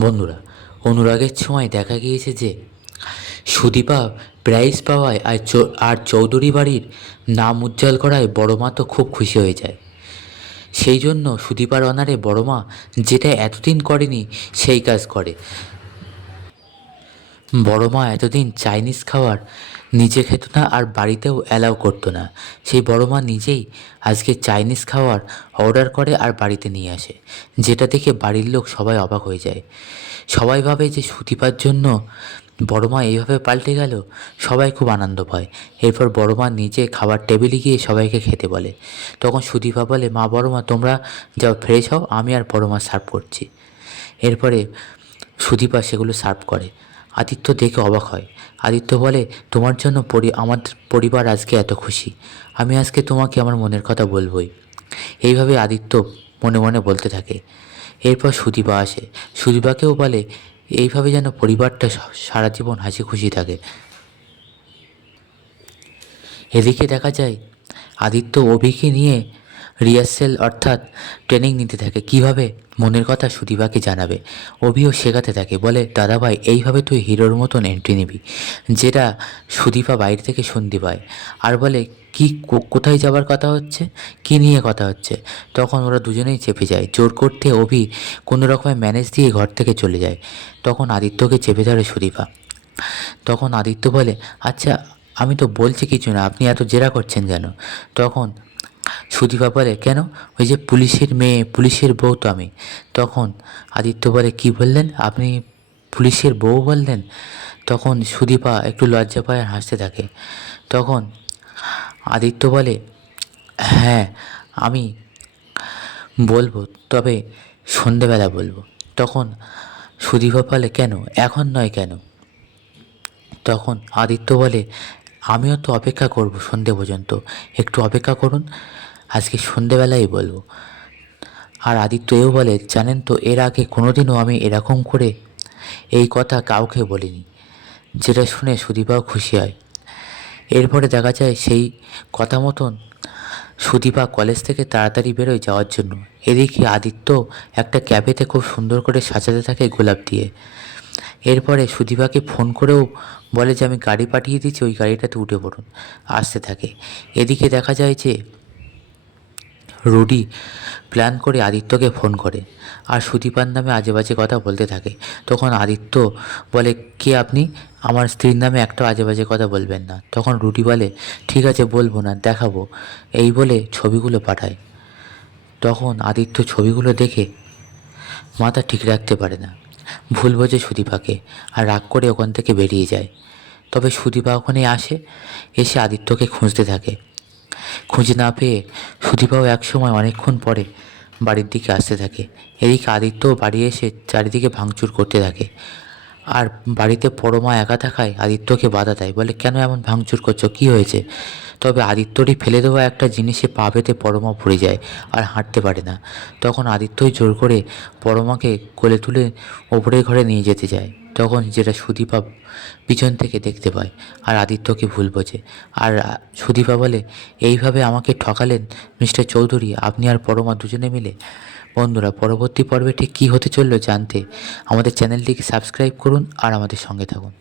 বন্ধুরা, অনুরাগের ছোঁয়ায় দেখা গিয়েছে যে সুদীপা প্রাইজ পাওয়ায় আর আর চৌধুরী বাড়ির নাম উজ্জ্বল করায় বড় মা তো খুব খুশি হয়ে যায়। সেই জন্য সুদীপার অনারে বড় মা যেটা এতদিন করেনি, সেই কাজ করে। বড় মা এতদিন চাইনিজ খাবার নিজে খেত না আর বাড়িতেও অ্যালাউ করতো না। সেই বড় মা নিজেই আজকে চাইনিজ খাবার অর্ডার করে আর বাড়িতে নিয়ে আসে, যেটা দেখে বাড়ির লোক সবাই অবাক হয়ে যায়। সবাই ভাবে যে সুদীপার জন্য বড় মা এইভাবে পাল্টে গেল, সবাই খুব আনন্দ পায়। এরপর বড় মা নিজে খাবার টেবিলে গিয়ে সবাইকে খেতে বলে। তখন সুদীপা বলে, মা, বড় মা, তোমরা যাও ফ্রেশ হও, আমি আর বড় মা সার্ভ করছি। এরপরে সুদীপা সেগুলো সার্ভ করে। আদিত্য দেখে অবাক হয়। আদিত্য বলে, তোমার জন্য পরি আমার পরিবার আজকে এত খুশি। আমি আজকে তোমাকে আমার মনের কথা বলবই। এইভাবে আদিত্য মনে মনে বলতে থাকে। এরপর সুদীপা আসে। সুদীপাকেও বলে, এইভাবে যেন পরিবারটা সারা জীবন হাসি খুশি থাকে। এদিকে দেখা যায়, আদিত্য অভিকে নিয়ে রিহার্সেল অর্থাৎ ট্রেনিং নিতে থাকে। কীভাবে? মনের কথা সুদীপাকে জানাবে। অভিও শেখাতে থাকে, বলে, দাদাভাই, এইভাবে তুই হিরোর মতন এন্ট্রি নিবি, যেটা সুদীপা বাইরে থেকে শুনতে পায়। আর বলে, কি কোথায় যাবার কথা হচ্ছে? কি নিয়ে কথা হচ্ছে? তখন ওরা দুজনেই চেপে যায়। জোর করতে অভি কোনো রকমে ম্যানেজ দিয়ে ঘর থেকে চলে যায়। তখন আদিত্যকে চেপে ধরে সুদীপা। তখন আদিত্য বলে আচ্ছা আমি তো বলছি কিছু না, আপনি এত জেরা করছেন যেন তখন সুদীপা বলে কেন? ওই যে পুলিশের মেয়ে, পুলিশের বউ তো আমি। তখন আদিত্য বলে, কী বললেন? আপনি পুলিশের বউ বললেন? তখন সুদীপা একটু লজ্জা পায় আর হাসতে থাকে। তখন আদিত্য বলে হ্যাঁ আমি বলব, তবে সন্ধেবেলা বলব। তখন সুদীপা বলে, কেন? এখন নয় কেন? তখন আদিত্য বলে আমিও তো অপেক্ষা করব সন্ধে পর্যন্ত। একটু অপেক্ষা করুন, আজকে সন্ধেবেলায় বলব। আর আদিত্য এও বলে, জানেন তো, এর আগে কোনোদিনও আমি এরকম করে এই কথা কাউকে বলিনি। যেটা শুনে সুদীপাও খুশি হয়। এরপরে দেখা যায় সেই কথা মতন সুদীপা কলেজ থেকে তাড়াতাড়ি বেরোয় যাওয়ার জন্য। এদিকে আদিত্য একটা ক্যাবেতে খুব সুন্দর করে সাজাতে থাকে গোলাপ দিয়ে। এরপরে সুদীপাকে ফোন করেও বলে যে, আমি গাড়ি পাঠিয়ে দিচ্ছি, ওই গাড়িটাতে উঠে পড়ুন, আসতে থাকে। এদিকে দেখা যায় যে, রুডি প্ল্যান করে আদিত্যকে ফোন করে আর সুদীপার নামে আজে বাজে কথা বলতে থাকে। তখন আদিত্য বলে, কে আপনি? আমার স্ত্রীর নামে একটা আজে বাজে কথা বলবেন না। তখন রুডি বলে, ঠিক আছে, বলব না, দেখাবো। এই বলে ছবিগুলো পাঠায়। তখন আদিত্য ছবিগুলো দেখে মাথা ঠিক রাখতে পারে না। ভুল বোঝে সুদীপাকে আর রাগ করে ওখান থেকে বেরিয়ে যায়। তবে সুদীপা ওখানে আসে, এসে আদিত্যকে খুঁজতে থাকে। খুঁজে না পেয়ে সুদীপাও একসময় অনেকক্ষণ পরে বাড়ির দিকে আসতে থাকে। এদিকে আদিত্যও বাড়ি এসে চারিদিকে ভাঙচুর করতে থাকে। আর বাড়িতে পরমা একা থাকায় আদিত্যকে বাধা দেয়। বলে, কেন এমন ভাঙচুর করছ? কী হয়েছে? তবে আদিত্যটি ফেলে দেওয়া একটা জিনিসে পা পেতে পরমা পড়ে যায় আর হাঁটতে পারে না। তখন আদিত্যই জোর করে পরমাকে কোলে তুলে ওপরের ঘরে নিয়ে যেতে যায়। তখন যেটা সুদীপা পিছন থেকে দেখতে পায়, আর আদিত্যকে ভুল বোঝে। আর সুদীপা বলে, এইভাবে আমাকে ঠকালেন মিস্টার চৌধুরী, আপনি আর পরমা দুজনে মিলে? বন্ধুরা, পরবর্তী পর্বে ঠিক কী হতে চলল জানতে আমাদের চ্যানেলটিকে সাবস্ক্রাইব করুন আর আমাদের সঙ্গে থাকুন।